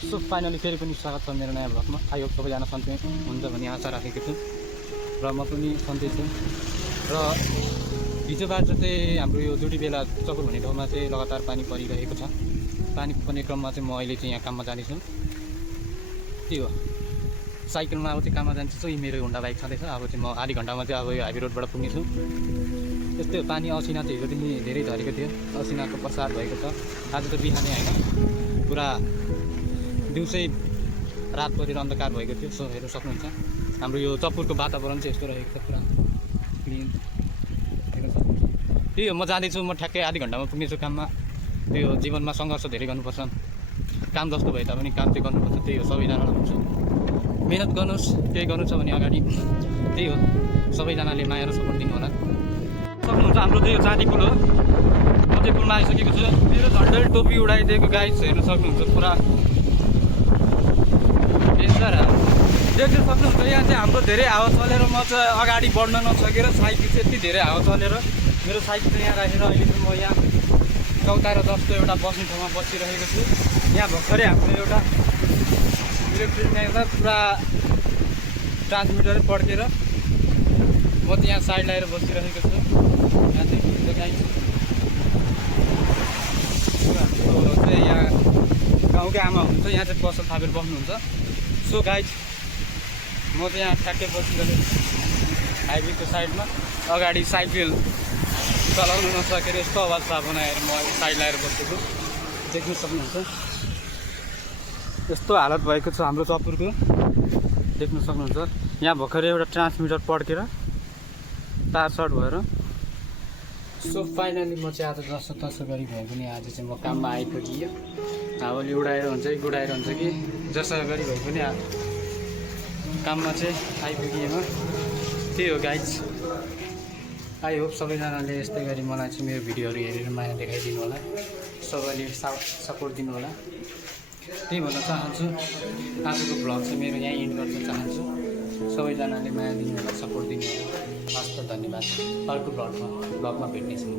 So finally फेरि पनि स्वागत छ मेरो नयाँ भ्लगमा। आई होप सबैजना सन्चै हुन्छ भन्ने आशा राखेको छु र म पनि सन्चै छु। र हिजोबाट चाहिँ हाम्रो यो जुडी बेला चकुर भन्ने ठाउँमा चाहिँ लगातार पानी परिरहेको छ। पानी पर्ने क्रममा चाहिँ म अहिले चाहिँ यहाँ काममा जाँदैछु। त्यही हो, साइकलमा अब चाहिँ काममा जान्छु। यही मेरो होन्डा बाइक छँदैछ। अब चाहिँ म आधी घन्टामा चाहिँ अब यो हाइवे रोडबाट पुग्नेछु। यस्तै पानी असिना चाहिँ हिजोदेखि धेरै झरेको थियो, असिनाको प्रसार भएको छ। आज त बिहानै होइन, पुरा दिउँसै रात परेर अन्धकार भएको थियो। सो हेर्नु सक्नुहुन्छ हाम्रो यो चपुरको वातावरण चाहिँ यस्तो रहेको छ, पुरा क्लिन हेर्नु सक्नुहुन्छ। त्यही हो, म जाँदैछु। म ठ्याक्कै आधी घन्टामा पुग्नेछु काममा। त्यही हो, जीवनमा सङ्घर्ष धेरै गर्नुपर्छ। काम जस्तो भए तापनि काम चाहिँ गर्नुपर्छ। त्यही हो, सबैजनालाई भन्छु, मिहिनेत गर्नुहोस्। केही गर्नु छ भने अगाडि। त्यही हो, सबैजनाले माया र सपोर्ट दिनु होला। सक्नुहुन्छ हाम्रो चाहिँ यो चाँदी पुल हो। म चाहिँ पुलमा आइसकेको छु। मेरो झन्डै टोपी उडाइदिएको गाइस हेर्नु सक्नुहुन्छ, पुरा डेन्जर। देख्न सक्नुहुन्छ यहाँ चाहिँ हाम्रो धेरै हावा चलेर म चाहिँ अगाडि बढ्न नसकेर साइकल चाहिँ यति धेरै हावा चलेर मेरो साइकल चाहिँ यहाँ राखेर अहिले चाहिँ म यहाँ चौतारा जस्तो एउटा बस्ने ठाउँमा बसिरहेको छु। यहाँ भर्खरै हाम्रो एउटा इलेक्ट्रिक पुरा ट्रान्समिटरै पड्केर म चाहिँ यहाँ साइड लगाएर बसिरहेको छु। यहाँ चाहिँ यहाँ गाउँकै आमा हुनुहुन्छ, यहाँ चाहिँ पसल थापेर बस्नुहुन्छ। सो गाइज म चाहिँ यहाँ ठ्याक्कै बसिरहेको छु हाइवेको साइडमा। अगाडि साइकल चलाउनु नसकेर यस्तो आवाज बनाएर म साइड लगाएर बसेको देख्न सक्नुहुन्छ। यस्तो हालत भएको छ हाम्रो चपुरको, देख्न सक्नुहुन्छ। यहाँ भर्खरै एउटा ट्रान्समिटर पड्केर तार सर्ट भएर। सो फाइनली म चाहिँ आज जस्तो तसो गरी भए पनि आज चाहिँ म काममा आइपुगेँ। हावाले उडाएर हुन्छ कि गुडाएर हुन्छ कि जसो गरी भए पनि काममा चाहिँ आइपुगेँ म। त्यही हो गाइज, आई होप सबैजनाले यस्तै गरी मलाई चाहिँ मेरो भिडियोहरू हेरेर माया देखाइदिनु होला, सबैले सपोर्ट दिनु होला। त्यही भन्न चाहन्छु। आजको भ्लग चाहिँ मेरो यहाँ एन्ड गर्न चाहन्छु। सबैजनाले माया दिनु होला, सपोर्ट दिनु होला। हस्त धन्यवाद। अर्को भ्लगमा भेट्नेछौँ।